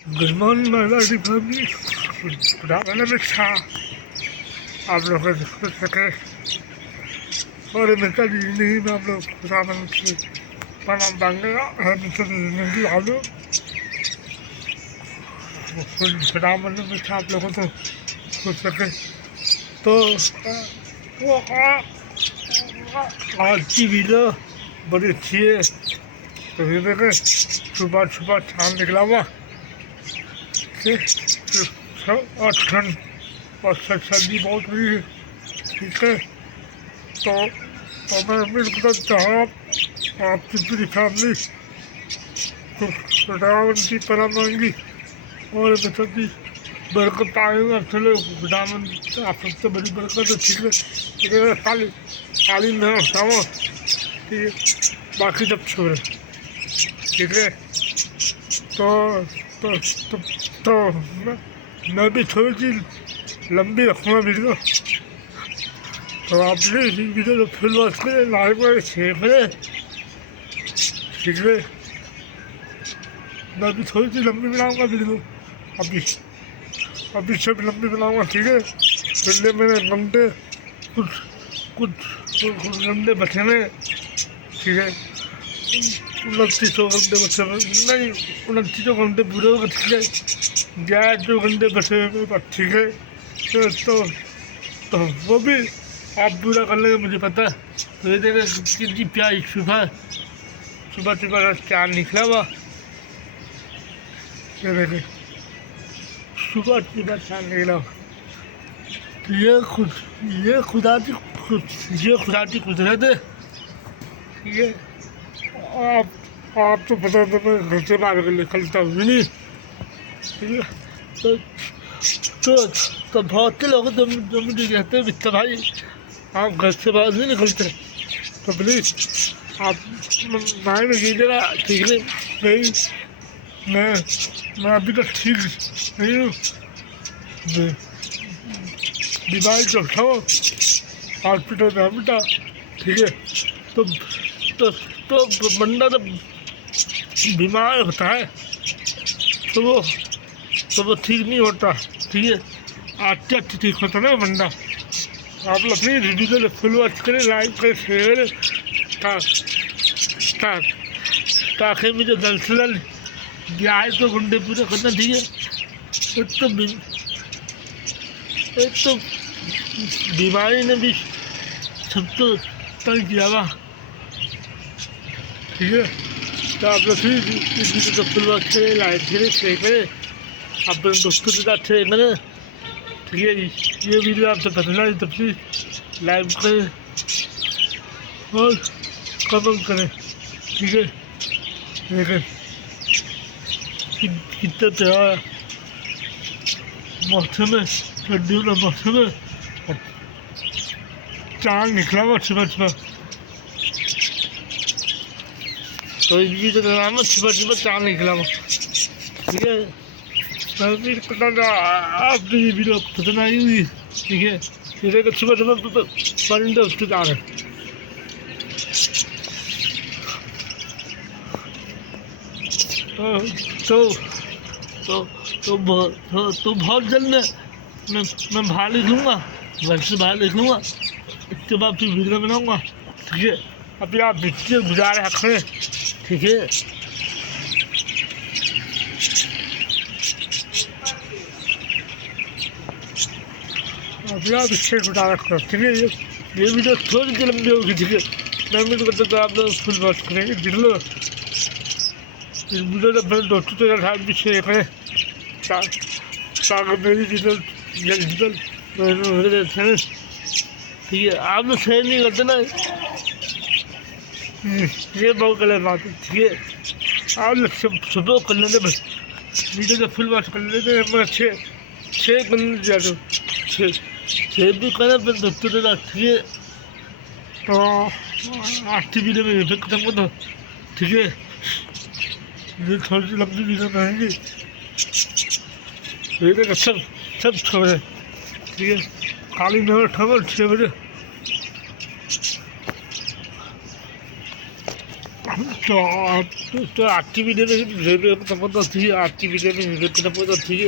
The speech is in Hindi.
Good morning my family. मैंने भी था आप लोग खुश सके और मैं कल नहीं मैं आप लोग खुदावन की प्रणाम मांगेगा जिंदगी आलू खुदावन में था आप लोगों को खुश सके। तो वो आज की वीडियो बड़ी अच्छी है। तो ये देखे सुबह सुबह शाम निकला हुआ और ठंड और सर्दी बहुत हुई है। ठीक है, तो मैं उम्मीद करता चाहूँ आपकी पूरी फैमिली खुदावन की परम मांगी और सबकी बरकत आएगा। चलो खुदावन आप सबसे बड़ी बरकत है। ठीक है, खाली में उठाओ, ठीक है, बाकी सब छोड़े। ठीक है, तो मैं भी थोड़ी सी लंबी रखूँगा वीडियो। तो आप प्लीज़ वीडियो तो फुल वॉच करें, लाइक करें, शेयर करें। ठीक है, मैं भी थोड़ी सी लंबी बनाऊँगा वीडियो, अभी सब लंबी बनाऊँगा। ठीक है, पहले मेरे घंटे कुछ घंटे बचे हैं। ठीक है, 29 घंटे बचे नहीं, 29 घंटे पूरे हो गए। ठीक है, 11 घंटे बचे मेरे पास। ठीक है, तो वो भी आप पूरा कर लेंगे, मुझे पता है। तो ये देखें कितनी प्यारी सुबह का चाँद निकला हुआ। ये देखें सुबह चाँद निकला हुआ। तो ये खुदा की कुदरत है। ठीक है, आप तो पता था मैं घर से बाहर निकलता हूँ नहीं। ठीक है, तो बहुत से लोग जो मुझे कहते हैं मित्र भाई आप घर से बाहर नहीं निकलते। तो प्लीज़ आप माइंड कीजिएगा। ठीक है, मैं अभी तक ठीक नहीं हूँ, बीमारी से उठाओ हॉस्पिटल में बेटा। ठीक है, तो बंदा जब बीमार होता है तो वो ठीक नहीं होता। ठीक है, अच्छा ठीक होता है ना बंदा। आप लोग अपनी वीडियो फुल वॉच करें, लाइक करें, शेयर ताकि मुझे जल्द से जल्द 11 घंटे पूरे करना। ठीक है, एक तो बीमारी ने भी सबको तंग किया हुआ। ठीक है, तो आप लोग फिर इस वीडियो को फुल वॉच करें, लाइक करें, शेयर करें, अपने दोस्तों के साथ शेयर करें। ठीक है, ये वीडियो आपसे पसंद आई तो प्लीज़ लाइक करें और कमेंट करें। ठीक है, देखें कितना त्यौहार मौसम है, सर्दियों का मौसम है, चाँद निकला हुआ सुबह। तो इस वीडियो का नाम है सुबह चाँद निकला हुआ। ठीक है, आपकी वीडियो पसंद आई हुई। ठीक है, फिर सुबह परिंदे उसके जा रहे। तो बहुत जल्द मैं बाहर लिखूँगा, घर से बाहर लिखूँगा, इसके बाद फिर वीडियो बनाऊँगा। ठीक है, अभी आप वीडियो गुजारे रखें। ठीक है, अभी आप इससे गुजारा करो। ठीक है, ये वीडियो थोड़ी सी लंबी होगी। ठीक है, मैं उम्मीद करता हूँ आप लोग फुल वॉच करेंगे। देख लो इस वीडियो को अपने दोस्तों के साथ भी शेयर करें ताकि मेरी वीडियो जल्द। ठीक है, आप लोग शेयर नहीं करते ना, ये बहुत गलत बात है। ठीक है, आप लोग सुबह कर लेते, बस वीडियो को फुल वॉच कर लेते। मैं छः करने जाता हूँ, छः भी करना फिर दोस्तों के साथ। ठीक है, तो आज की वीडियो में फिर खत्म कर दो। ठीक है, ये थोड़ी सी लंबी वीडियो रहेंगी। वीडियो सब छोड़े। ठीक है, खाली में उठाओ 6 बजे। तो आती भी नहीं तो पता थी आती भी नहीं तो पता थी